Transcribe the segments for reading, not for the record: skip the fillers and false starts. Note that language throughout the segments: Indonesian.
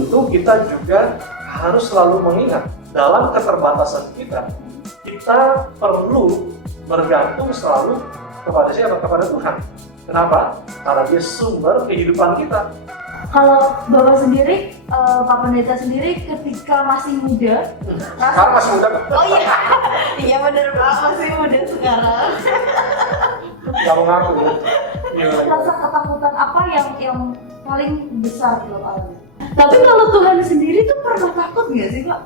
tentu kita juga harus selalu mengingat dalam keterbatasan kita perlu bergantung selalu kepada siapa? Kepada Tuhan. Kenapa? Karena Dia sumber kehidupan kita. Kalau Bapak sendiri, Pak Pendeta sendiri ketika masih muda, Sekarang masih muda Pak? oh iya, iya benar Pak, masih muda sekarang. Gak mengaku ya? Rasa ketakutan apa yang paling besar dalam alami? Tapi kalau Tuhan sendiri tuh pernah takut nggak sih Pak?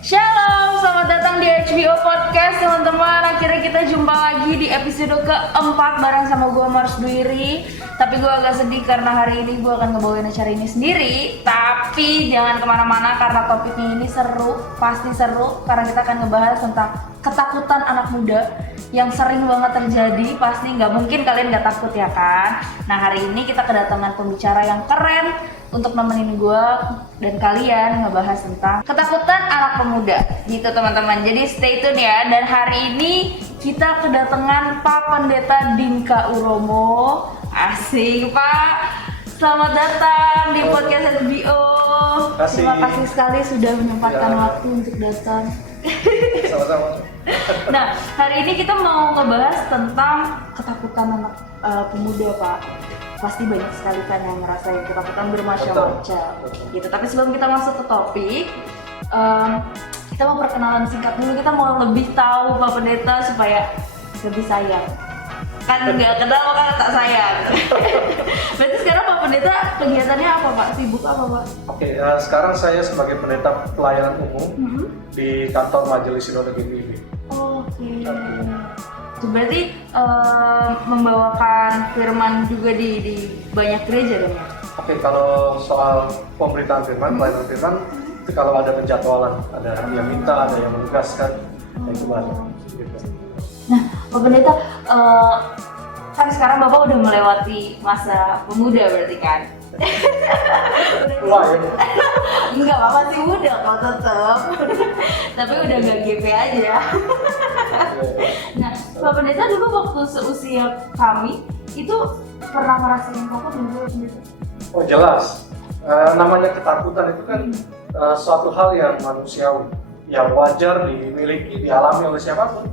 Shalom, selamat datang di HBO Podcast teman-teman. Akhirnya kita jumpa lagi di episode keempat bareng sama gue Mars Dwiri. Tapi gue agak sedih karena hari ini gue akan ngebawain acara ini sendiri. Tapi jangan kemana-mana karena topiknya ini seru, pasti seru. Karena kita akan ngebahas tentang ketakutan anak muda yang sering banget terjadi. Pasti nggak mungkin kalian nggak takut ya kan. Nah hari ini kita kedatangan pembicara yang keren untuk nemenin gue dan kalian ngebahas tentang ketakutan anak pemuda gitu teman-teman. Jadi stay tune ya. Dan hari ini kita kedatangan Pak Pendeta Dinka Uromo. Asik Pak, selamat datang di podcast HBO. Terima kasih sekali sudah menyempatkan waktu untuk datang. Sama-sama. Nah hari ini kita mau ngebahas tentang ketakutan anak pemuda Pak. Pasti banyak sekali kan yang ngerasain ketakutan bermacam-macam gitu. Tapi sebelum kita masuk ke topik, kita mau perkenalan singkat dulu. Kita mau lebih tahu Pak Pendeta supaya lebih sayang. Kan nggak kenal kan tak sayang. Berarti sekarang Pak Pendeta kegiatannya apa Pak? Sibuk apa Pak? Oke, sekarang saya sebagai pendeta pelayanan umum di kantor Majelis Sinode GPIB. Oke. Berarti membawakan firman juga di banyak gereja dong ya? Oke, kalau soal pemberitaan firman, pelayanan firman, itu kalau ada penjadwalan, ada yang minta, ada yang menugaskan, itu banyak. Gitu. Nah, Pak Pendeta, kan sekarang Bapak udah melewati masa pemuda berarti kan? Wah ya? Enggak, Bapak masih muda kok tetap. Tapi udah gak GP aja. Nah, Pak Pendeta dulu waktu seusia kami itu pernah ngerasain takut dulu gitu? Oh jelas, namanya ketakutan itu kan suatu hal yang manusiawi, yang wajar dimiliki, dialami oleh siapapun.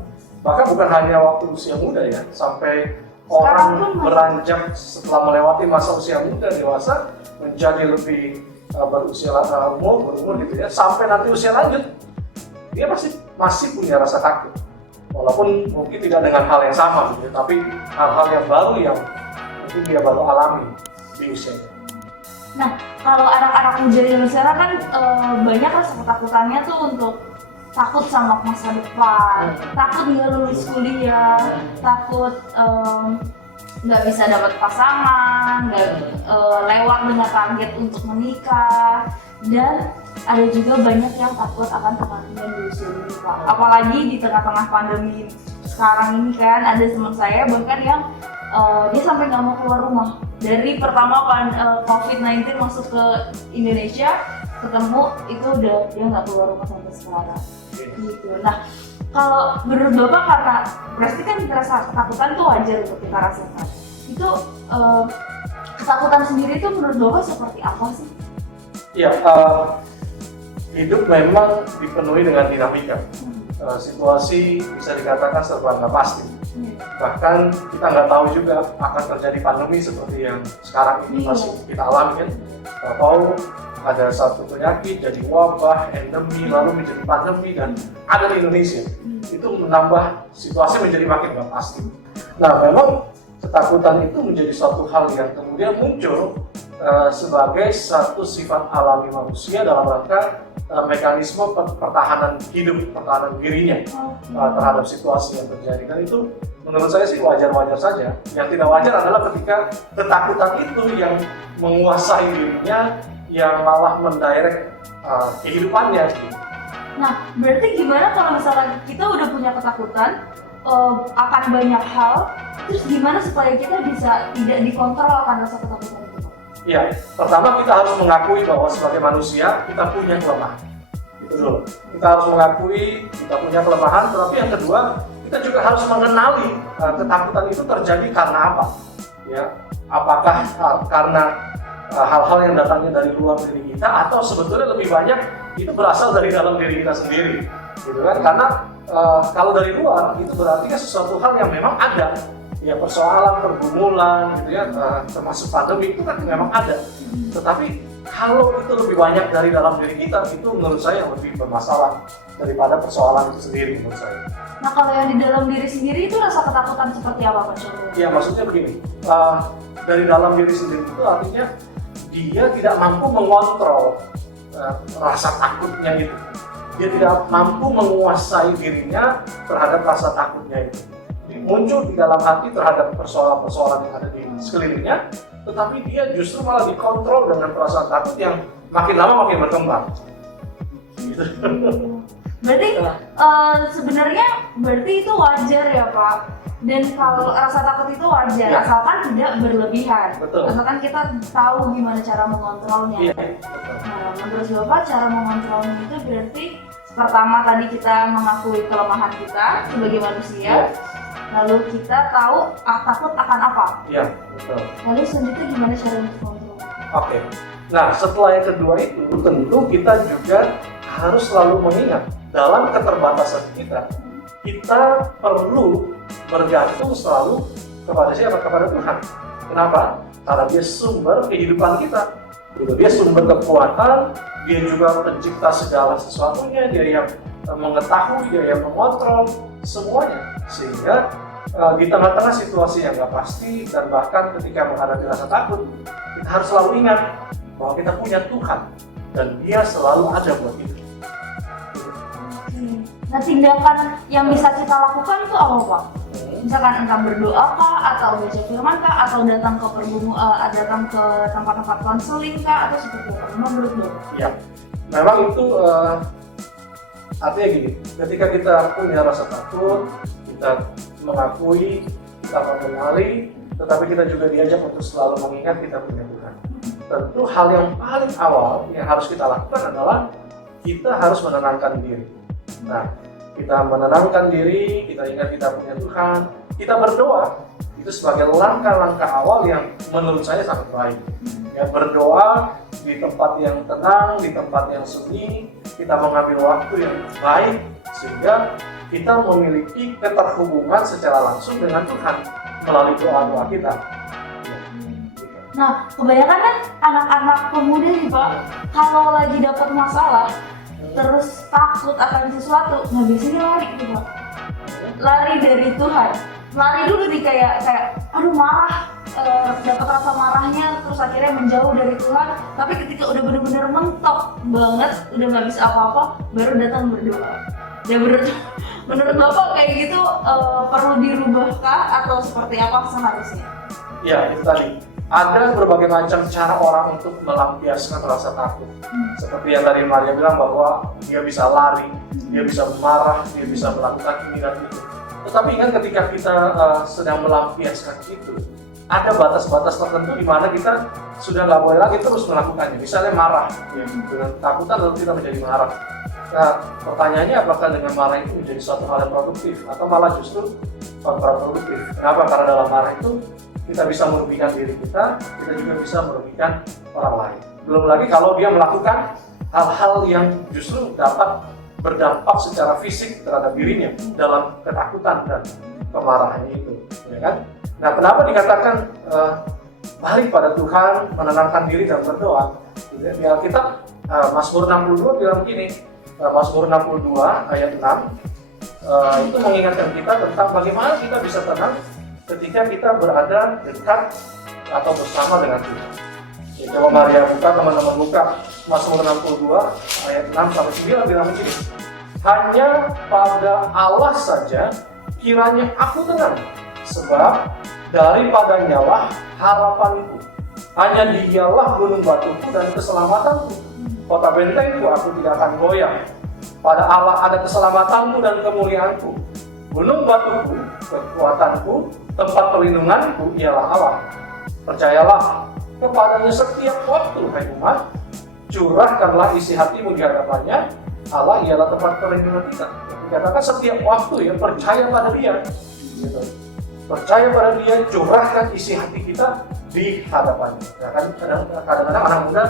Bahkan bukan hanya waktu usia muda ya, sampai orang beranjak setelah melewati masa usia muda, dewasa, menjadi lebih berusia berumur gitu ya, sampai nanti usia lanjut, dia masih punya rasa takut. Walaupun mungkin tidak dengan hal yang sama gitu, tapi hal-hal yang baru yang mungkin dia baru alami di usianya. Nah, kalau anak-anak muda yang sekarang kan banyak rasa ketakutannya tuh untuk takut sama masa depan, takut nggak lulus kuliah, takut nggak bisa dapat pasangan, nggak lewat dengan target untuk menikah, dan ada juga banyak yang takut akan kematian di usia ini Pak. Apalagi di tengah-tengah pandemi sekarang ini kan ada teman saya bahkan yang dia sampai nggak mau keluar rumah. Dari pertama COVID-19 masuk ke Indonesia, ketemu itu udah dia nggak keluar rumah sampai sekarang. Gitu. Nah, kalau menurut Bapak karena berarti kan rasa ketakutan itu wajar untuk kita rasakan. Itu ketakutan sendiri itu menurut Bapak seperti apa sih? Iya, hidup memang dipenuhi dengan dinamika. Situasi bisa dikatakan serba nggak pasti. Bahkan kita nggak tahu juga akan terjadi pandemi seperti yang sekarang ini masih kita alami kan. Atau ada satu penyakit jadi wabah, endemi, lalu menjadi pandemi dan ada di Indonesia. Itu menambah situasi menjadi makin nggak pasti. Nah, memang ketakutan itu menjadi suatu hal yang kemudian muncul sebagai satu sifat alami manusia dalam rangka mekanisme pertahanan hidup, pertahanan dirinya terhadap situasi yang terjadi. Dan itu menurut saya sih wajar-wajar saja. Yang tidak wajar adalah ketika ketakutan itu yang menguasai dirinya, yang malah mendirect kehidupannya. Nah, berarti gimana kalau misalkan kita udah punya ketakutan akan banyak hal, terus gimana supaya kita bisa tidak dikontrol akan rasa ketakutan itu? Ya, pertama kita harus mengakui bahwa sebagai manusia kita punya kelemahan. Itu dulu. Kita harus mengakui kita punya kelemahan, tetapi yang kedua kita juga harus mengenali ketakutan itu terjadi karena apa. Ya, apakah karena hal-hal yang datangnya dari luar diri kita atau sebetulnya lebih banyak itu berasal dari dalam diri kita sendiri, gitu kan? Karena kalau dari luar itu berarti kan sesuatu hal yang memang ada, ya persoalan, pergumulan, gitu ya, termasuk pandemi itu kan memang ada. Tetapi kalau itu lebih banyak dari dalam diri kita, itu menurut saya yang lebih bermasalah daripada persoalan itu sendiri menurut saya. Nah kalau yang di dalam diri sendiri itu rasa ketakutan seperti apa Pak contohnya? Ya maksudnya begini, dari dalam diri sendiri itu artinya dia tidak mampu mengontrol rasa takutnya itu. Dia tidak mampu menguasai dirinya terhadap rasa takutnya itu. Dia muncul di dalam hati terhadap persoalan-persoalan yang ada di sekelilingnya, tetapi dia justru malah dikontrol dengan perasaan takut yang makin lama makin berkembang. Gitu. Berarti sebenarnya berarti itu wajar ya Pak? Dan kalau rasa takut itu wajar, ya, asalkan tidak berlebihan. Betul. Asalkan kita tahu gimana cara mengontrolnya. Iya, Nah, menurut Bapak cara mengontrolnya itu berarti pertama tadi kita mengakui kelemahan kita sebagai manusia, ya. Lalu kita tahu takut akan apa. Iya, betul. Lalu selanjutnya gimana cara mengontrol? Oke. Nah, setelah yang kedua itu tentu kita juga harus selalu mengingat dalam keterbatasan kita perlu bergantung selalu kepada siapa? Kepada Tuhan. Kenapa? Karena dia sumber kehidupan kita. Dia sumber kekuatan, dia juga pencipta segala sesuatunya, dia yang mengetahui, dia yang mengontrol semuanya. Sehingga di tengah-tengah situasi yang nggak pasti dan bahkan ketika menghadapi rasa takut, kita harus selalu ingat bahwa kita punya Tuhan dan dia selalu ada buat kita. Nah, tindakan yang bisa kita lakukan itu apa Pak? Misalkan entah berdoa kah, atau baca firman kah, atau datang ke tempat-tempat konseling kah, atau seperti apa? Menurut Bapak? Ya, memang itu artinya gini, ketika kita punya rasa takut, kita mengakui, kita mengenali, tetapi kita juga diajak untuk selalu mengingat kita punya Tuhan. Tentu hal yang paling awal yang harus kita lakukan adalah kita harus menenangkan diri. Nah, kita menenangkan diri, kita ingat kita punya Tuhan, kita berdoa. Itu sebagai langkah-langkah awal yang menurut saya sangat baik. Ya, berdoa di tempat yang tenang, di tempat yang sunyi, kita mengambil waktu yang baik sehingga kita memiliki keterhubungan secara langsung dengan Tuhan melalui doa-doa kita. Nah, kebanyakan kan anak-anak pemuda nih Pak, kalau lagi dapat masalah, terus takut akan sesuatu, nah biasanya lari gitu Pak. Lari dari Tuhan. Lari dulu nih kayak aduh marah, dapat rasa marahnya, terus akhirnya menjauh dari Tuhan. Tapi ketika udah benar-benar mentok banget, udah nggak bisa apa-apa, baru datang berdoa. Ya menurut Bapak kayak gitu perlu dirubahkah atau seperti apa seharusnya? Ya, itu tadi. Ada berbagai macam cara orang untuk melampiaskan rasa takut. Seperti yang tadi Maria bilang bahwa dia bisa lari, dia bisa marah, dia bisa melakukan ini dan itu. Tetapi ingat ketika kita sedang melampiaskan itu, ada batas-batas tertentu di mana kita sudah nggak boleh lagi terus melakukannya. Misalnya marah, ya, dengan takutan lalu kita menjadi marah. Nah, pertanyaannya apakah dengan marah itu menjadi suatu hal yang produktif atau malah justru kontraproduktif? Kenapa? Karena dalam marah itu kita bisa merugikan diri kita juga bisa merugikan orang lain. Belum lagi kalau dia melakukan hal-hal yang justru dapat berdampak secara fisik terhadap dirinya dalam ketakutan dan kemarahannya itu, ya kan? Nah, kenapa dikatakan balik pada Tuhan, menenangkan diri dan berdoa? Di Alkitab Mazmur 62 bilang begini, Mazmur 62 ayat 6 itu mengingatkan kita tentang bagaimana kita bisa tenang ketika kita berada dekat atau bersama dengan Tuhan. Ya, coba Maria buka, teman-teman buka Mazmur 62 ayat 6-9 bilang begini, hanya pada Allah saja kiranya aku tenang, sebab daripadanya lah harapanku. Hanya dialah gunung batuku dan keselamatanku, kota bentengku aku tidak akan goyah. Pada Allah ada keselamatanku dan kemuliaanku. Gunung batuku, kekuatanku, tempat perlindunganku ialah Allah. Percayalah kepadanya setiap waktu, hai umat, curahkanlah isi hatimu di hadapannya, Allah ialah tempat perlindungan kita. Dikatakan setiap waktu ya percaya pada Dia. Gitu. Percaya pada Dia, curahkan isi hati kita di hadapannya. Ya kan kadang-kadang anak muda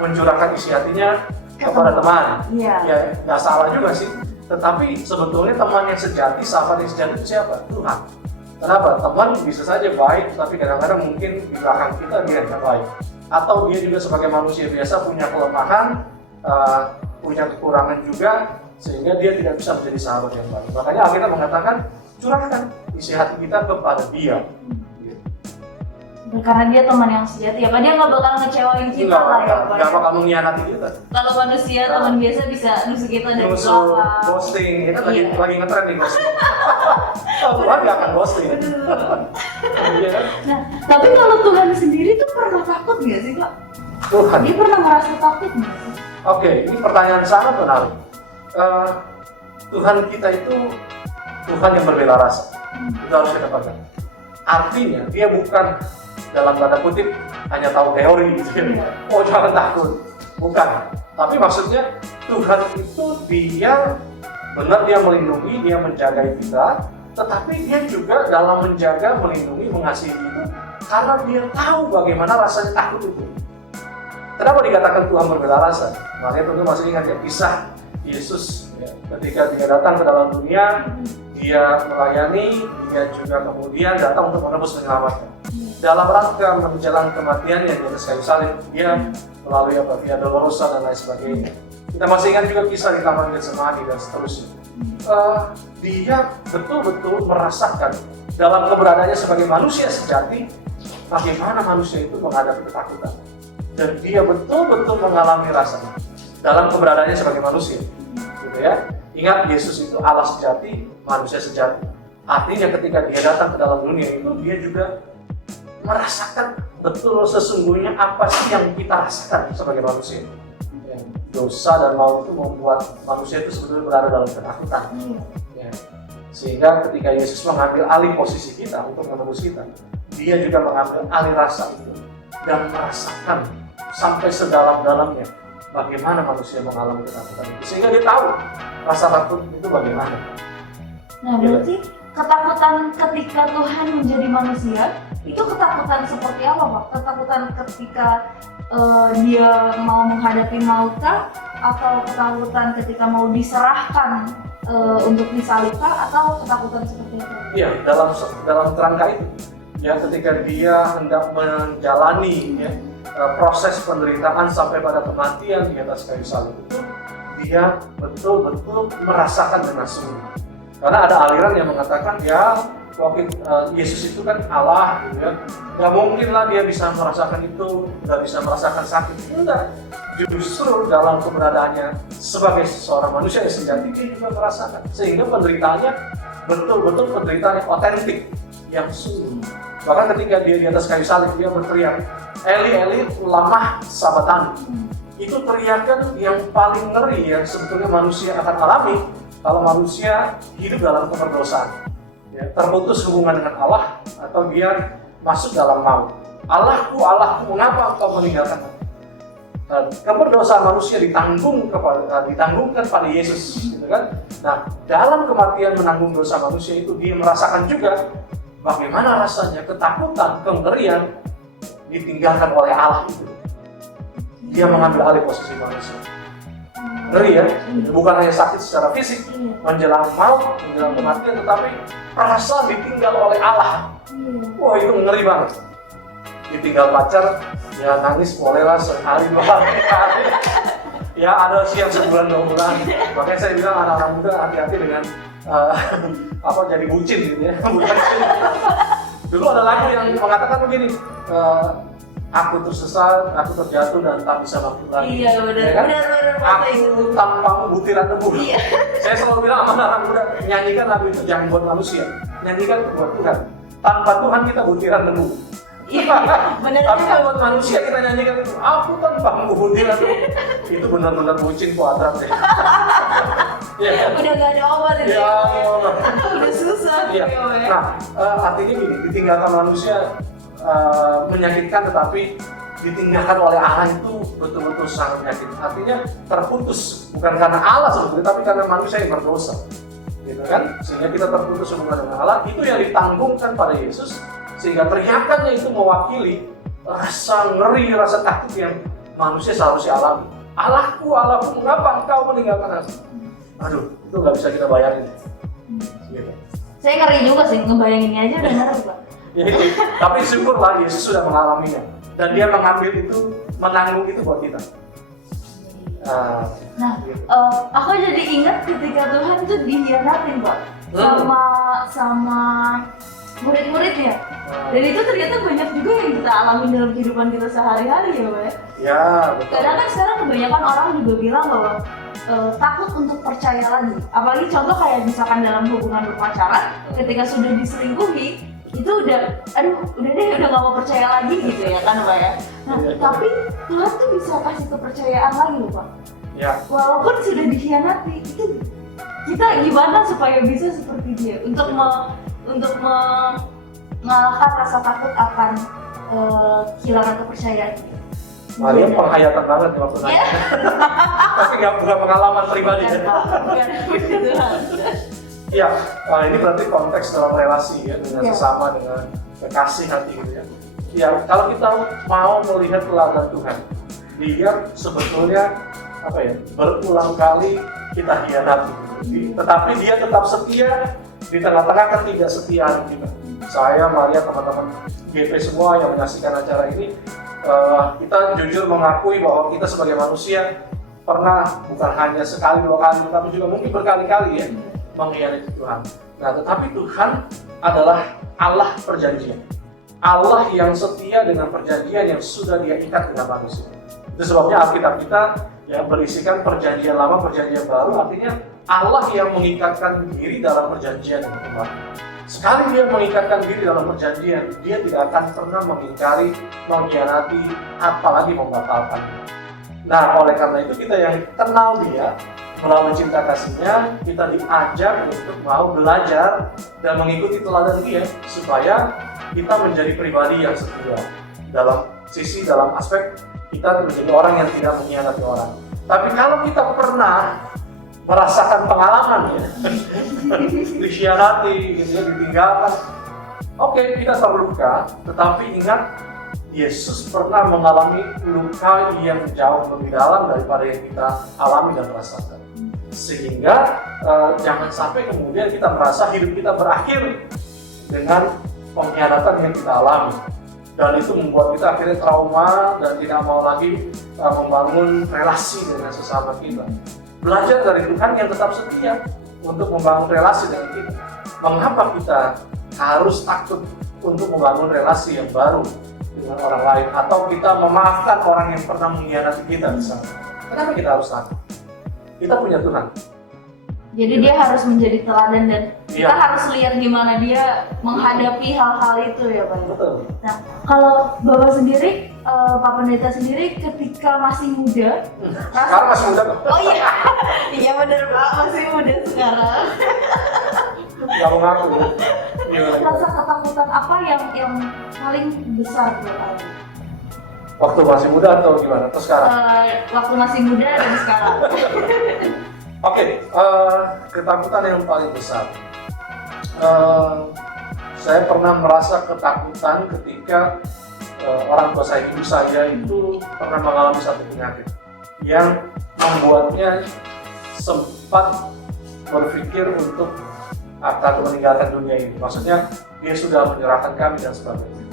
mencurahkan isi hatinya kepada teman. Iya. Ya nggak salah juga sih. Tetapi sebetulnya teman yang sejati, sahabat yang sejati itu siapa? Tuhan. Kenapa? Teman bisa saja baik, tapi kadang-kadang mungkin di belakang kita dia tidak baik. Atau dia juga sebagai manusia biasa punya kelemahan, punya kekurangan juga, sehingga dia tidak bisa menjadi sahabat yang baik. Makanya Alkitab mengatakan, curahkan isi hati kita kepada Dia. Karena Dia teman yang sejati ya, Pak. Dia nggak bakal ngecewain kita lah ya, Pak. Nggak bakal mengkhianati kita. Kalau manusia, teman biasa bisa nusuk kita dari Nusuk, belakang. ghosting, ya kan Iya. lagi ngetren nih ghosting. Tuhan nggak akan ghosting. Iya kan? Nah, tapi kalau Tuhan sendiri tuh pernah takut nggak sih, Pak? Tuhan. Dia pernah merasa takut nggak sih? Oke, ini pertanyaan sangat menarik. Tuhan kita itu Tuhan yang berbela rasa. Itu harus kita pegang. Artinya dia bukan dalam tanda kutip hanya tahu teori gitu ya. Oh jangan takut. Bukan. Tapi maksudnya Tuhan itu dia benar dia melindungi, dia menjaga kita, tetapi dia juga dalam menjaga, melindungi, mengasihi itu karena dia tahu bagaimana rasanya takut itu. Kenapa dikatakan Tuhan berbela rasa? Makanya tentu masih ingat ya kisah Yesus ya, ketika dia datang ke dalam dunia, dia melayani, dia juga kemudian datang untuk menebus menyelamatkan. Dalam rangka menjelang kematiannya di atas kayu salib, dia melalui Via Dolorosa dan lain sebagainya. Kita masih ingat juga kisah di Taman Getsemani dan seterusnya. Dia betul-betul merasakan dalam keberadaannya sebagai manusia sejati, bagaimana manusia itu menghadapi ketakutan. Dan dia betul-betul mengalami rasanya dalam keberadaannya sebagai manusia, gitu ya. Ingat, Yesus itu Allah sejati, manusia sejati. Artinya ketika dia datang ke dalam dunia itu, dia juga merasakan betul sesungguhnya apa sih yang kita rasakan sebagai manusia. Ya, dosa dan maut itu membuat manusia itu sebetulnya berada dalam ketakutan. Ya. Sehingga ketika Yesus mengambil alih posisi kita untuk menebus kita, dia juga mengambil alih rasa itu dan merasakan sampai sedalam-dalamnya bagaimana manusia mengalami ketakutan itu, sehingga dia tahu rasa takut itu bagaimana. Nah, berarti ketakutan ketika Tuhan menjadi manusia itu ketakutan seperti apa, Pak? Ketakutan ketika dia mau menghadapi mautkah, atau ketakutan ketika mau diserahkan untuk disalibkah, atau ketakutan seperti itu? Iya, dalam kerangka itu ya, ketika dia hendak menjalani ya, proses penderitaan sampai pada kematian di atas kayu salib itu, dia betul-betul merasakan dengan sungguh. Karena ada aliran yang mengatakan ya, waktu Yesus itu kan Allah, gitu ya, nggak mungkin lah dia bisa merasakan itu, nggak bisa merasakan sakit. Enggak, justru dalam keberadaannya sebagai seorang manusia yang sejati, dia juga merasakan, sehingga penderitaannya betul-betul penderitaan yang otentik, yang sungguh. Bahkan ketika dia di atas kayu salib, dia berteriak, Eli, Eli, lama sabachthani. Itu teriakan yang paling ngeri yang sebetulnya manusia akan alami kalau manusia hidup dalam keperdosaan. Ya, terputus hubungan dengan Allah, atau dia masuk dalam maut. Allahku, Allahku, mengapa engkau meninggalkan aku? Keperdosaan manusia ditanggungkan pada Yesus, gitu kan? Nah, dalam kematian menanggung dosa manusia itu, dia merasakan juga bagaimana rasanya ketakutan, kengerian ditinggalkan oleh Allah itu. Dia mengambil alih posisi manusia. Ngeri ya, bukan hanya sakit secara fisik, menjelang maut, menjelang kematian, tetapi perasaan ditinggal oleh Allah. Wah, itu ngeri banget. Ditinggal pacar, ya nangis bolehlah sehari, 2 hari. Ya ada siang sebulan 2 bulan. Makanya saya bilang anak-anak muda hati-hati dengan jadi bucin gitu ya. Dulu ada lagu yang mengatakan begini, aku tersesat, aku terjatuh dan tak bisa bangkit lagi. Iya, benar. Ya kan? Benar. Aku tanpamu butiran debu. Iya. Saya selalu bilang sama anak muda, nyanyikan lagu itu jangan buat manusia, nyanyikan buat Tuhan. Tanpa Tuhan kita butiran debu. Iya, benar. Tapi kalau buat manusia kita nyanyikan itu, aku tanpamu butiran debu. Itu benar-benar bucin kuadrat deh. Ya. Udah gak ada obat itu. Ya. Udah susah. Iya. Nah, artinya gini, ditinggalkan manusia menyakitkan, tetapi ditinggalkan oleh Allah itu betul-betul sangat menyakitkan. Artinya terputus, bukan karena Allah sebetulnya, tapi karena manusia yang berdosa. Gitu kan? Sehingga kita terputus hubungan dengan Allah, itu yang ditanggungkan pada Yesus, sehingga teriakannya itu mewakili rasa ngeri, rasa takut yang manusia seharusnya alami. Allahku, mengapa engkau meninggalkan aku? Aduh, itu nggak bisa kita bayangin. Gitu. Saya ngeri juga sih, ngebayanginnya aja udah ngeri, Pak. Ya, tapi syukurlah Yesus sudah mengalaminya. Dan dia mengambil itu, menanggung itu buat kita. Nah, aku jadi ingat ketika Tuhan tuh dihianatin, Pak, sama murid-muridnya. Dan itu ternyata banyak juga yang kita alami dalam kehidupan kita sehari-hari ya, Pak. Ya, betul. Kadang kan sekarang kebanyakan orang juga bilang bahwa takut untuk percaya lagi. Apalagi contoh kayak misalkan dalam hubungan berpacaran, ketika sudah diselingkuhi, itu udah nggak mau percaya lagi gitu ya kan, Pak ya. Nah, tapi Tuhan tuh bisa kasih kepercayaan lagi loh, Pak. Ya. Walaupun sudah dikhianati, itu kita gimana supaya bisa seperti dia untuk mengalahkan rasa takut akan kehilangan kepercayaan. Wah, ini penghayatan banget nih waktu nanya. Tapi bukan pengalaman pribadi. Iya, ini berarti konteks dalam relasi ya, dengan sesama, dengan kekasih hati gitu ya. Ya, kalau kita mau melihat teladan Tuhan, dia sebetulnya berulang kali kita hianati. Tetapi dia tetap setia di tengah-tengah ketidaksetiaan kita. Saya, Maria, teman-teman GP semua yang menyaksikan acara ini, kita jujur mengakui bahwa kita sebagai manusia pernah bukan hanya sekali dua kali, tapi juga mungkin berkali-kali ya mengkhianati Tuhan. Nah, tetapi Tuhan adalah Allah perjanjian, Allah yang setia dengan perjanjian yang sudah Dia ikat dengan manusia. Itu sebabnya Alkitab kita yang berisikan perjanjian lama, perjanjian baru, artinya Allah yang mengikatkan diri dalam perjanjian yang baru. Sekali Dia mengikatkan diri dalam perjanjian, Dia tidak akan pernah mengingkari, mengkhianati, apalagi membatalkan. Nah, oleh karena itu kita yang kenal Dia, melalui cinta kasih-Nya, kita diajar untuk mau belajar dan mengikuti teladan Dia, supaya kita menjadi pribadi yang setia dalam aspek kita menjadi orang yang tidak mengkhianati orang. Tapi kalau kita pernah merasakan pengalaman ya, dikhianati, gitu ya, ditinggalkan, oke, kita terluka, tetapi ingat Yesus pernah mengalami luka yang jauh lebih dalam daripada yang kita alami dan rasakan. Sehingga jangan sampai kemudian kita merasa hidup kita berakhir dengan pengkhianatan yang kita alami. Dan itu membuat kita akhirnya trauma dan tidak mau lagi membangun relasi dengan sesama kita. Belajar dari Tuhan yang tetap setia untuk membangun relasi dengan kita. Mengapa kita harus takut untuk membangun relasi yang baru dengan orang lain, atau kita memaafkan orang yang pernah mengkhianati kita misalnya? Kenapa kita harus takut? Kita punya Tuhan. Jadi dia harus menjadi teladan dan kita harus lihat gimana dia menghadapi hal-hal itu ya, Pak. Betul. Nah, kalau Bapak sendiri, Pak Pendeta sendiri ketika masih muda, sekarang masih muda kok. Oh iya, iya benar Pak, masih muda sekarang. Gak mau ngaku ya. Rasa ketakutan apa yang paling besar buat Anda? Waktu masih muda atau gimana? Atau sekarang? Waktu masih muda dan sekarang. Oke, ketakutan yang paling besar. Saya pernah merasa ketakutan ketika orang tua saya, ibu saya itu pernah mengalami satu penyakit yang membuatnya sempat berpikir untuk akan meninggalkan dunia ini. Maksudnya dia sudah menyerahkan kami dan sebagainya.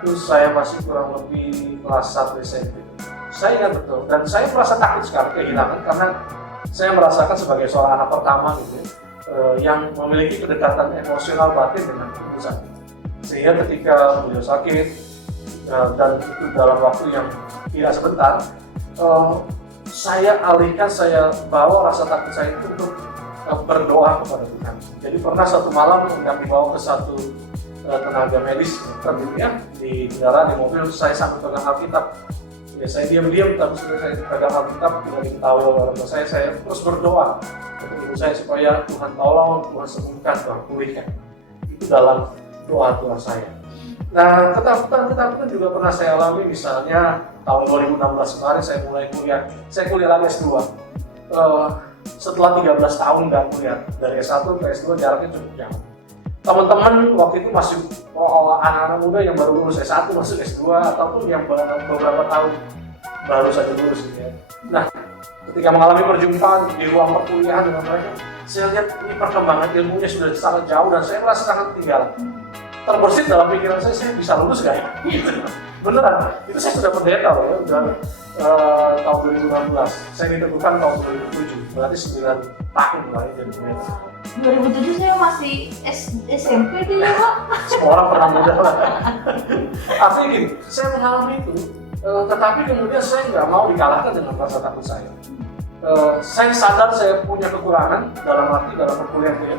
Itu saya masih kurang lebih kelas 1 SMP. Saya ingat betul, dan saya merasa takut sekali kehilangan karena saya merasakan sebagai seorang anak pertama gitu ya, yang memiliki kedekatan emosional batin dengan ibu saya. Sehingga ketika beliau sakit dan itu dalam waktu yang tidak sebentar, saya bawa rasa takut saya itu untuk berdoa kepada Tuhan. Jadi pernah satu malam kami bawa ke satu tenaga medis ya, di kendaraan, di mobil, saya sambil pegang Alkitab. Ya, saya diam-diam, tapi sudah saya pegang Alkitab, tidak diketahui oleh orang tua saya terus berdoa untuk ibu saya supaya Tuhan tolong, Tuhan sembuhkan, Tuhan pulihkan. Itu dalam doa saya. Nah, ketakutan juga pernah saya alami. Misalnya tahun 2016 kemarin saya mulai kuliah. Saya kuliah lagi S2. Setelah 13 tahun nggak kuliah, dari S1 ke S2 jaraknya cukup jauh. Teman-teman waktu itu masih anak-anak muda yang baru lulus S1 masuk S2, ataupun yang beberapa tahun baru saja lulus gitu ya. Nah, ketika mengalami perjumpaan di ruang perkuliahan dengan mereka, saya lihat ini perkembangan ilmunya sudah sangat jauh dan saya merasa sangat ketinggalan. Terbersit dalam pikiran saya bisa lulus nggak ya? Gitu. Beneran, itu saya sudah pendeta loh ya, udah tahun 2016. Saya diteguhkan tahun 2007, berarti 9 tahun lah ya jadi pendeta. 2007 saya masih SMP dulu Pak. Semua orang pernah muda lah. Artinya gini, saya mengalami itu, tetapi kemudian saya nggak mau dikalahkan dengan rasa takut saya. Saya sadar saya punya kekurangan dalam perkuliahan ya.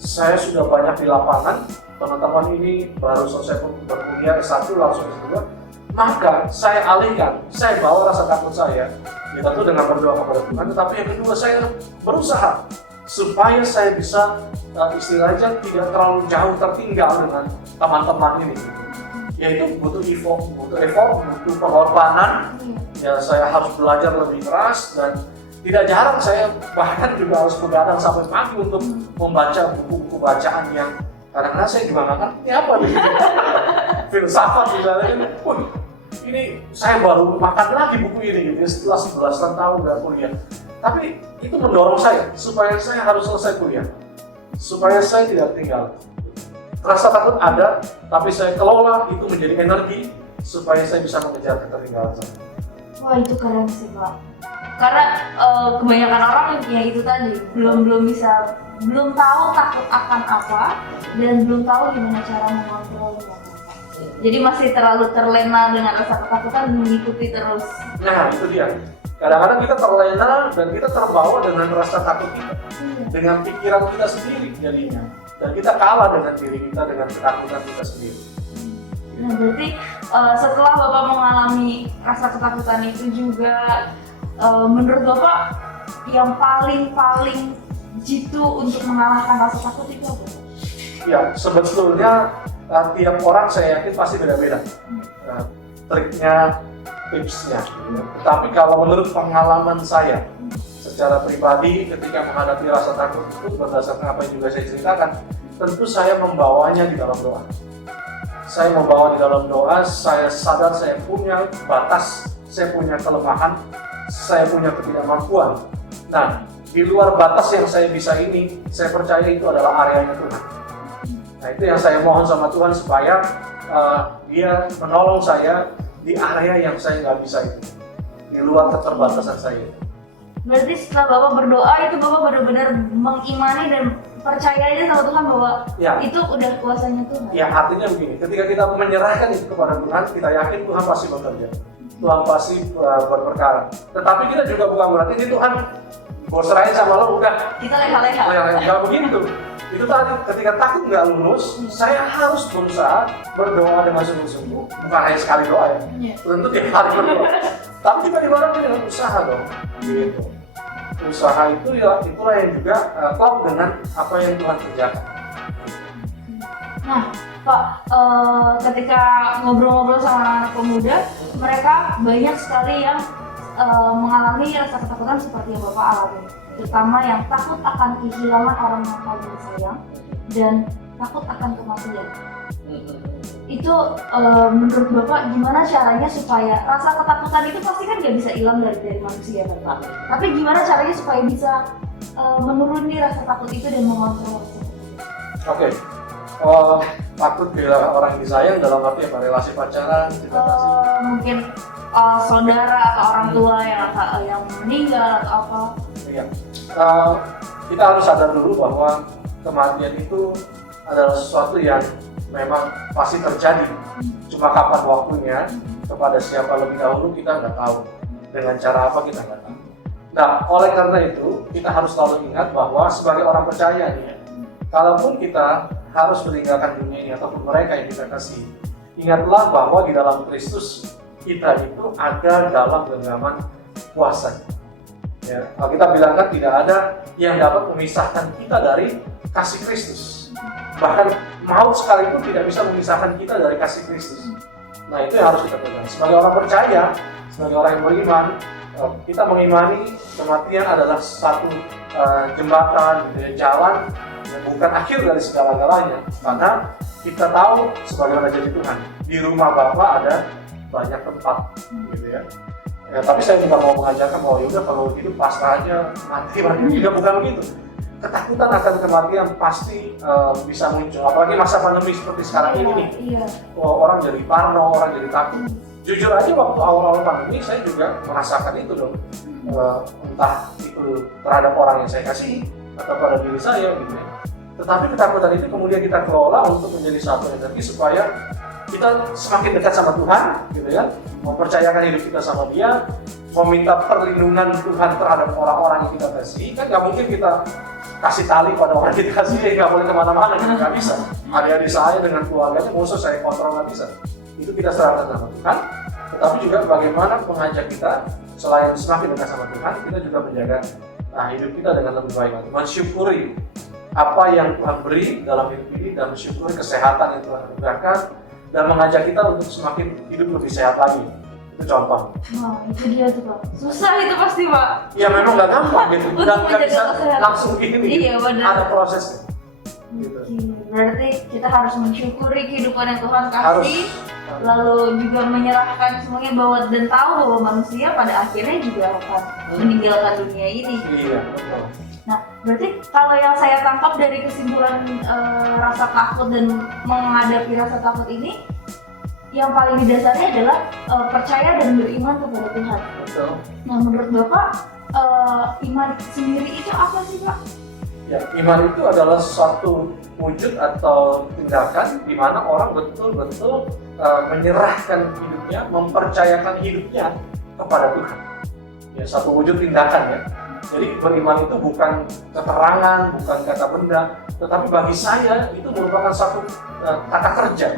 Saya sudah banyak di lapangan, teman-teman ini baru selesai berkuliah S1 langsung S2. Maka saya alihkan, saya bawa rasa takut saya, ya tentu dengan berdoa kepada Tuhan. Tetapi yang kedua, saya berusaha supaya saya bisa istilahnya tidak terlalu jauh tertinggal dengan teman-teman ini. Yaitu butuh effort, butuh pengorbanan. Ya saya harus belajar lebih keras dan tidak jarang saya bahkan juga harus begadang sampai pagi untuk membaca buku-buku bacaan yang kadang-kadang saya juga nggak ngerti ini apa nih. Filsafat misalnya, ini saya baru makan lagi buku ini gitu ya, setelah 11 tahun nggak kuliah. Tapi itu mendorong saya supaya saya harus selesai kuliah, supaya saya tidak tinggal. Rasa takut ada, tapi saya kelola itu menjadi energi supaya saya bisa mengejar ketertinggalan saya. Wah itu keren sih Pak. Karena kebanyakan orang yang itu tadi belum tahu takut akan apa dan belum tahu gimana cara mengontrolnya. Jadi masih terlalu terlena dengan rasa ketakutan mengikuti terus. Nah itu dia. Kadang-kadang kita terlena dan kita terbawa dengan rasa takut kita, dengan pikiran kita sendiri jadinya, dan kita kalah dengan diri kita, dengan ketakutan kita sendiri. Nah berarti setelah Bapak mengalami rasa ketakutan itu juga, menurut Bapak yang paling jitu untuk mengalahkan rasa takut itu apa? Ya sebetulnya tiap orang saya yakin pasti beda-beda triknya, tipsnya. Tetapi kalau menurut pengalaman saya secara pribadi ketika menghadapi rasa takut itu berdasarkan apa yang juga saya ceritakan, tentu saya membawanya di dalam doa. Saya membawa di dalam doa, saya sadar saya punya batas, saya punya kelemahan, saya punya ketidakmampuan. Nah, di luar batas yang saya bisa ini, saya percaya itu adalah areanya Tuhan. Nah, itu yang saya mohon sama Tuhan supaya Dia menolong saya di area yang saya nggak bisa itu, di luar keterbatasan saya. Berarti setelah Bapak berdoa itu Bapak benar-benar mengimani dan percaya aja sama Tuhan bahwa itu udah kuasanya Tuhan. Ya artinya begini, ketika kita menyerahkan itu kepada Tuhan, kita yakin Tuhan pasti bekerja, Tuhan pasti berperkara. Tetapi kita juga bukan berarti ini Tuhan gue serahin sama lo udah kita leha-leha. Nggak begitu. Itu tadi ketika takut nggak lulus, saya harus berusaha berdoa dengan sungguh-sungguh, bukan hanya sekali doa ya, tentu tiap hari berdoa. Tapi kita dibarengi dengan usaha dong, gitu. Usaha itu ya itulah yang juga klop dengan apa yang Tuhan kerjakan. Nah, Pak, ketika ngobrol-ngobrol sama anak-anak pemuda, mereka banyak sekali yang mengalami rasa ketakutan seperti yang Bapak alami, terutama yang takut akan kehilangan orang yang paling disayang dan takut akan kematian. Itu menurut Bapak gimana caranya supaya rasa ketakutan itu pasti kan nggak bisa hilang dari manusia kan Pak? Tapi gimana caranya supaya bisa menuruni rasa takut itu dan mengontrol? Oke. Takut kehilangan orang yang disayang dalam arti apa? Relasi pacaran, mungkin saudara atau orang tua yang meninggal atau apa? Iya. Kita harus sadar dulu bahwa kematian itu adalah sesuatu yang memang pasti terjadi. Cuma kapan waktunya, kepada siapa lebih dahulu kita nggak tahu. Dengan cara apa kita nggak tahu. Nah, oleh karena itu kita harus selalu ingat bahwa sebagai orang percaya nih, kalaupun kita harus meninggalkan dunia ini ataupun mereka yang kita kasih, ingatlah bahwa di dalam Kristus kita itu ada dalam genggaman kuasa. Ya, kita bilangkan tidak ada yang dapat memisahkan kita dari kasih Kristus. Bahkan maut sekalipun tidak bisa memisahkan kita dari kasih Kristus. Nah, itu yang harus kita pegang. Sebagai orang percaya, sebagai orang yang beriman, kita mengimani kematian adalah satu jembatan, gitu ya, jalan yang bukan akhir dari segala-galanya. Karena kita tahu sebagaimana janji Tuhan, di rumah Bapa ada banyak tempat, gitu ya. Ya, tapi saya juga mau mengajarkan bahwa yaudah kalau hidup pasrah aja, mati tidak, bukan begitu. Ketakutan akan kematian pasti bisa muncul, apalagi masa pandemi seperti sekarang ini nih. Orang jadi parno, orang jadi takut. Jujur aja waktu awal-awal pandemi saya juga merasakan itu dong. Entah itu terhadap orang yang saya kasih atau pada diri saya gitu ya. Tetapi ketakutan itu kemudian kita kelola untuk menjadi satu energi supaya kita semakin dekat sama Tuhan, gitu ya, mempercayakan hidup kita sama Dia, meminta perlindungan Tuhan terhadap orang-orang yang kita kasih. Kan nggak mungkin kita kasih tali pada orang yang kita kasih, nggak boleh kemana-mana, nggak bisa. Adik-adik saya dengan keluarganya musuh saya kontrol, nggak bisa. Itu kita serahkan sama Tuhan. Tetapi juga bagaimana mengajak kita selain semakin dekat sama Tuhan, kita juga menjaga hidup kita dengan lebih baik, mensyukuri apa yang Tuhan beri dalam hidup ini dan mensyukuri kesehatan yang Tuhan berikan, dan mengajak kita untuk semakin hidup lebih sehat lagi. Itu contoh. Wah, itu dia tuh Pak. Susah itu pasti Pak. Ya memang nggak gampang gitu. Dan nggak bisa langsung gini. Iya benar. Ada prosesnya. Gitu. Berarti kita harus mensyukuri kehidupan yang Tuhan kasih, lalu juga menyerahkan semuanya bahwa dan tahu bahwa manusia pada akhirnya juga akan meninggalkan dunia ini. Iya betul. Nah, berarti kalau yang saya tangkap dari kesimpulan rasa takut dan menghadapi rasa takut ini, yang paling didasari adalah percaya dan beriman kepada Tuhan. Betul. Nah, menurut Bapak, iman sendiri itu apa sih Pak? Ya, iman itu adalah suatu wujud atau tindakan di mana orang betul-betul menyerahkan hidupnya, mempercayakan hidupnya kepada Tuhan. Ya, satu wujud tindakan ya. Jadi beriman itu bukan keterangan, bukan kata benda, tetapi bagi saya itu merupakan satu kata kerja.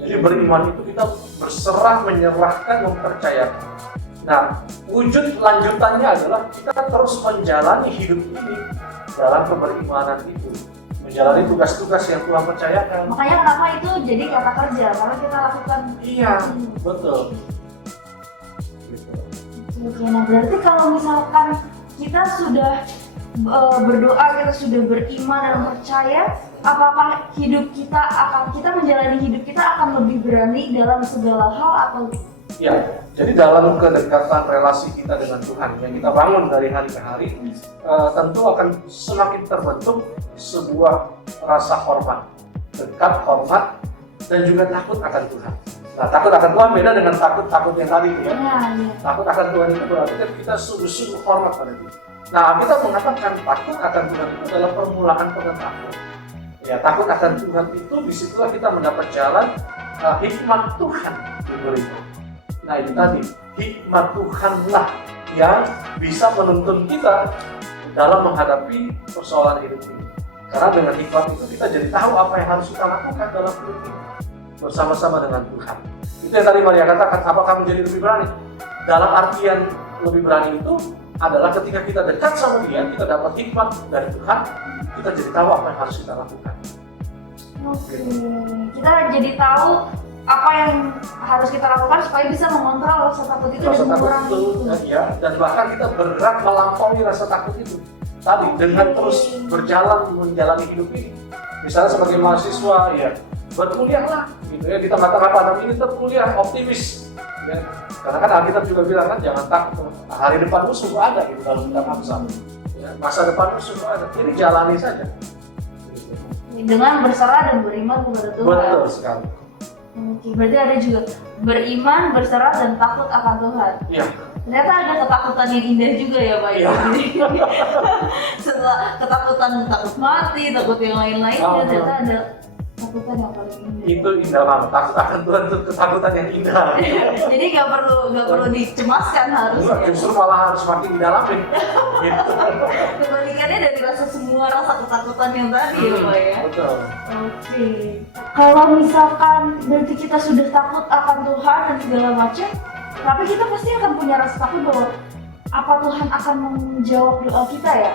Jadi beriman itu kita berserah, menyerahkan, mempercayakan. Nah, wujud lanjutannya adalah kita terus menjalani hidup ini dalam keberimanan itu, menjalani tugas-tugas yang Tuhan percayakan. Makanya kenapa itu jadi kata kerja, karena kita lakukan. Iya, betul. Oke, nah berarti kalau misalkan kita sudah berdoa, kita sudah beriman dan percaya, apakah hidup kita menjalani hidup kita akan lebih berani dalam segala hal atau? Ya, jadi dalam kedekatan relasi kita dengan Tuhan yang kita bangun dari hari ke hari, tentu akan semakin terbentuk sebuah rasa hormat, dekat, hormat, dan juga takut akan Tuhan. Nah, takut akan Tuhan beda dengan takut yang tadi ya. Takut akan Tuhan itu berarti kan kita sungguh-sungguh hormat pada Dia. Nah, kita mengatakan takut akan Tuhan itu adalah permulaan pengetahuan. Ya, takut akan Tuhan itu disitulah kita mendapat jalan hikmat Tuhan diberikan. Nah, itu tadi hikmat Tuhanlah yang bisa menuntun kita dalam menghadapi persoalan hidup ini. Karena dengan hikmat itu kita jadi tahu apa yang harus kita lakukan dalam hidup ini bersama-sama dengan Tuhan. Itu yang tadi Maria katakan, apakah menjadi lebih berani? Dalam artian lebih berani itu adalah ketika kita dekat sama Dia, kita dapat hikmat dari Tuhan, kita jadi tahu apa yang harus kita lakukan. Oke, kita jadi tahu apa yang harus kita lakukan supaya bisa mengontrol rasa takut itu dan mengurangi itu. Ya, dan bahkan kita bergerak melampaui rasa takut itu. Tadi dengan terus berjalan menjalani hidup ini. Misalnya sebagai mahasiswa, ya berkuliahlah, gitu ya. Di tengah-tengah pandemi ini tetap kuliah, optimis. Ya. Karena kan Alkitab juga bilang kan jangan takut, hari depanmu sungguh ada gitu dalam kitab Amsal. Ya, masa depanmu sungguh ada. Jadi jalani saja. Dengan berserah dan beriman kepada Tuhan. Betul sekali. Oke, berarti ada juga beriman, berserah dan takut akan Tuhan. Iya. Ternyata ada ketakutan yang indah juga ya Pak. Iya. Setelah ketakutan takut mati, takut yang lain-lainnya, ternyata ada ketakutan yang paling indah. Itu indah banget. Takut akan Tuhan itu ketakutan yang indah. Jadi nggak perlu dicemaskan harusnya. Justru malah harus makin didalamin. Gitu. Kebalikannya dari semua rasa ketakutan yang tadi ya Pak ya. Betul. Oke. Kalau misalkan berarti kita sudah takut akan Tuhan dan segala macam, tapi kita pasti akan punya rasa takut bahwa apa Tuhan akan menjawab doa kita ya?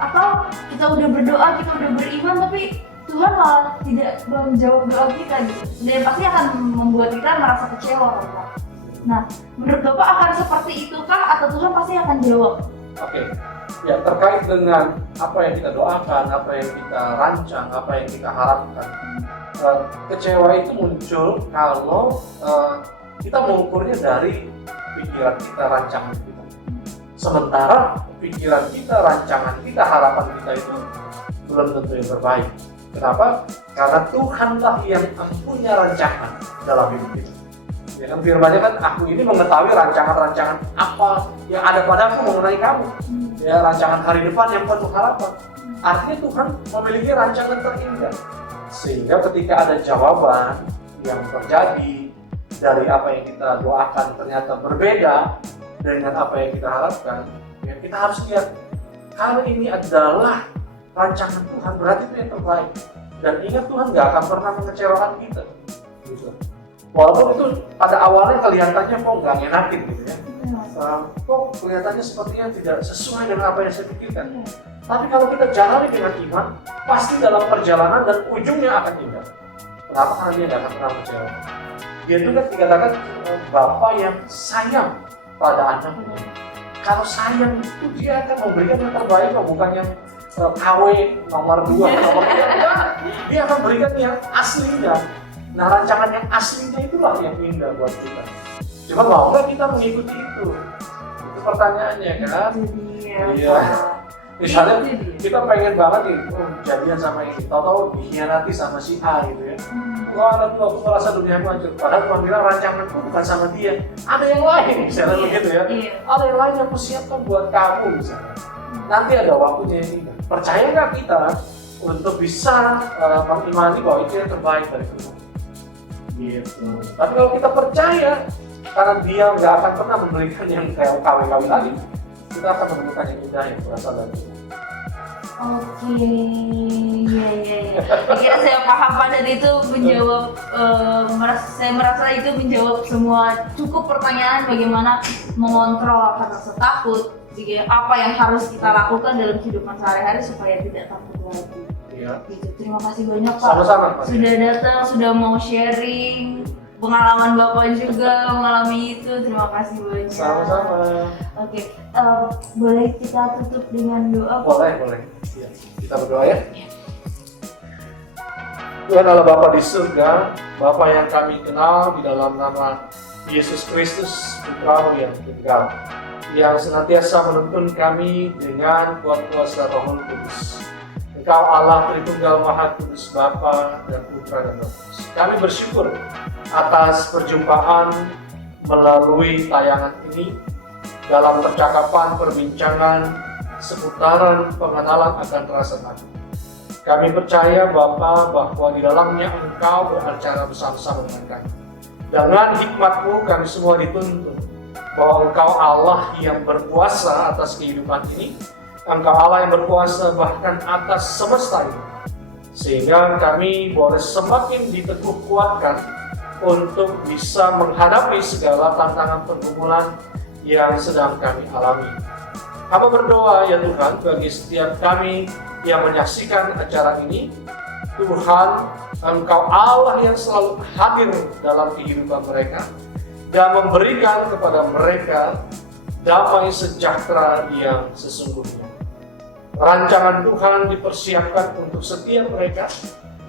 Atau kita udah berdoa, kita udah beriman, tapi Tuhan malah tidak menjawab doa kita gitu. Dan pasti akan membuat kita merasa kecewa kan Pak. Nah, menurut Bapak akan seperti itukah atau Tuhan pasti akan jawab? Oke, ya terkait dengan apa yang kita doakan, apa yang kita rancang, apa yang kita harapkan, kecewa itu muncul kalau kita mengukurnya dari pikiran kita, rancangan kita. Sementara pikiran kita, rancangan kita, harapan kita itu belum tentu yang terbaik. Kenapa? Karena Tuhanlah yang punya rancangan dalam hidup kita. Ya kan firman-Nya kan, aku ini mengetahui rancangan-rancangan apa yang ada padaku mengenai kamu. Ya, rancangan hari depan yang penuh harapan. Artinya Tuhan memiliki rancangan terindah. Sehingga ketika ada jawaban yang terjadi dari apa yang kita doakan ternyata berbeda dengan apa yang kita harapkan, ya kita harus lihat kalau ini adalah rancangan Tuhan, berarti itu yang terbaik. Dan ingat, Tuhan gak akan pernah mengecewakan kita gitu. Walaupun itu pada awalnya kelihatannya kok nggak ngenakin gitu ya, kok kelihatannya sepertinya tidak sesuai dengan apa yang saya pikirkan. Tapi kalau kita jalani dengan iman, pasti dalam perjalanan dan ujungnya akan indah. Kenapa? Karena dia nggak akan pernah kecewa. Dia itu kan dikatakan Bapa yang sayang pada anaknya. Kalau sayang itu dia akan memberikan yang terbaik, bukan yang KW nomor 2, nomor 3. Dia akan berikan yang aslinya. Nah, rancangan yang aslinya itulah yang indah buat kita. Cuma mau nggak kita mengikuti itu? Itu pertanyaannya kan? Iya. Misalnya kita pengen banget nih, jadian sama ini, tahu-tahu dikhianati sama si A gitu ya. Wah, aku merasa dunia aku hancur. Padahal Tuhan bilang rancanganku bukan sama dia, ada yang lain, misalnya begitu ya. Ada yang lain yang aku siapkan buat kamu misalnya. Nanti ada waktunya yang indah. Percaya nggak kita untuk bisa mengimani bahwa itu yang terbaik dari Tuhan? Gitu. Tapi kalau kita percaya, karena dia nggak akan pernah memberikan yang kayak KW-KW tadi, kita akan menemukan yang indah yang berasal dari Tuhan. Oke, iya. Kira saya paham Pak, dan itu menjawab, saya merasa itu menjawab semua cukup pertanyaan bagaimana mengontrol rasa takut, apa yang harus kita lakukan dalam kehidupan sehari-hari supaya tidak takut lagi. Iya. Gitu. Terima kasih banyak Pak. Sama-sama Pak. Sudah datang, sudah mau sharing pengalaman Bapak juga mengalami itu. Terima kasih banyak. Sama-sama. Oke, boleh kita tutup dengan doa? Boleh. Ya, kita berdoa ya. Tuhan Allah Bapa di surga, Bapa yang kami kenal di dalam nama Yesus Kristus, Putra yang tunggal, yang senantiasa menuntun kami dengan kuasa Roh Kudus. Engkau Allah Tritunggal Maha Kudus, Bapa dan Putra dan Roh Kudus. Kami bersyukur atas perjumpaan melalui tayangan ini dalam percakapan, perbincangan seputaran pengenalan akan rasa takut. Kami percaya Bapa bahwa di dalamnya Engkau beracara bersama-sama dengan kami. Dengan hikmat-Mu kami semua dituntun bahwa Engkau Allah yang berkuasa atas kehidupan ini. Engkau Allah yang berkuasa bahkan atas semesta ini. Sehingga kami boleh semakin diteguh kuatkan untuk bisa menghadapi segala tantangan pergumulan yang sedang kami alami. Hamba berdoa ya Tuhan bagi setiap kami yang menyaksikan acara ini. Tuhan, Engkau Allah yang selalu hadir dalam kehidupan mereka dan memberikan kepada mereka damai sejahtera yang sesungguhnya. Rancangan Tuhan dipersiapkan untuk setiap mereka.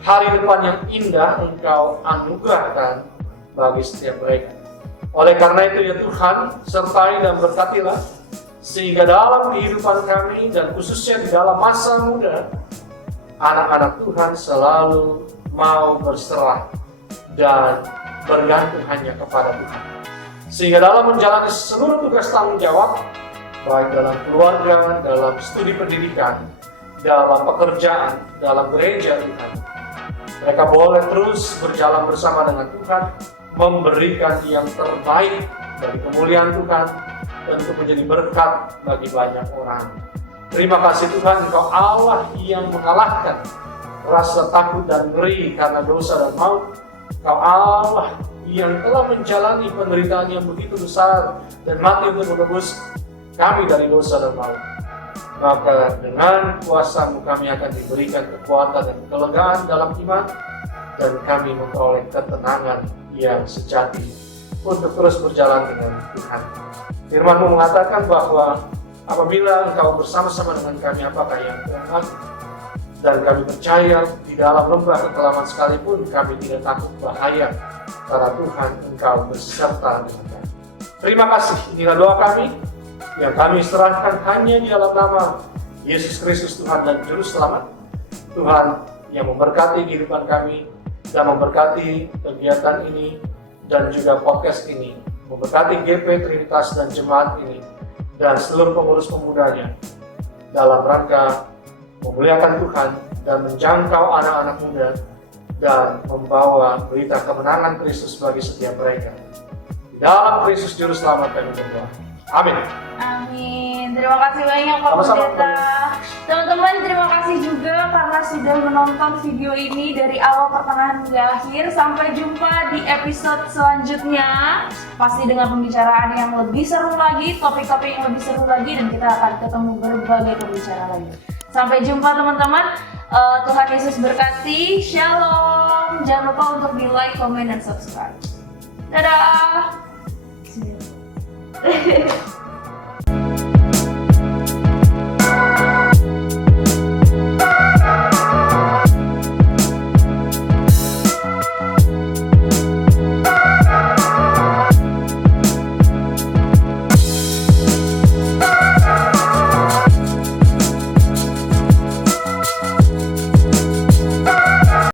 Hari depan yang indah Engkau anugerahkan bagi setiap mereka. Oleh karena itu ya Tuhan, sertai dan berkatilah sehingga dalam kehidupan kami dan khususnya di dalam masa muda, anak-anak Tuhan selalu mau berserah dan bergantung hanya kepada Tuhan. Sehingga dalam menjalani seluruh tugas tanggung jawab, baik dalam keluarga, dalam studi pendidikan, dalam pekerjaan, dalam gereja Tuhan, mereka boleh terus berjalan bersama dengan Tuhan, memberikan yang terbaik dari kemuliaan Tuhan dan untuk menjadi berkat bagi banyak orang. Terima kasih Tuhan, Engkau Allah yang mengalahkan rasa takut dan ngeri karena dosa dan maut. Engkau Allah yang telah menjalani penderitaan yang begitu besar dan mati untuk menebus kami dari dosa dan maut. Maka dengan kuasa-Mu kami akan diberikan kekuatan dan kelegaan dalam iman, dan kami memperoleh ketenangan yang sejati untuk terus berjalan dengan Tuhan. Firman-Mu mengatakan bahwa apabila Engkau bersama-sama dengan kami, apakah yang Tuhan, dan kami percaya di dalam lembah kekelaman sekalipun kami tidak takut bahaya, karena Tuhan Engkau beserta dengan kami. Terima kasih, inilah doa kami yang kami serahkan hanya di dalam nama Yesus Kristus, Tuhan dan Juru Selamat. Tuhan yang memberkati kehidupan kami dan memberkati kegiatan ini dan juga podcast ini, memberkati GP Trinitas dan jemaat ini dan seluruh pengurus pemudanya dalam rangka memuliakan Tuhan dan menjangkau anak-anak muda dan membawa berita kemenangan Kristus bagi setiap mereka. Di dalam Kristus Juru Selamat kami berdoa. Amin. Amin. Terima kasih banyak Pak Sama-sama, Pendeta. Teman-teman, terima kasih juga karena sudah menonton video ini dari awal, pertengahan hingga akhir. Sampai jumpa di episode selanjutnya. Pasti dengan pembicaraan yang lebih seru lagi, topik-topik yang lebih seru lagi, dan kita akan ketemu berbagai pembicara lagi. Sampai jumpa teman-teman. Tuhan Yesus berkati. Shalom. Jangan lupa untuk di like, comment, dan subscribe. Dadah.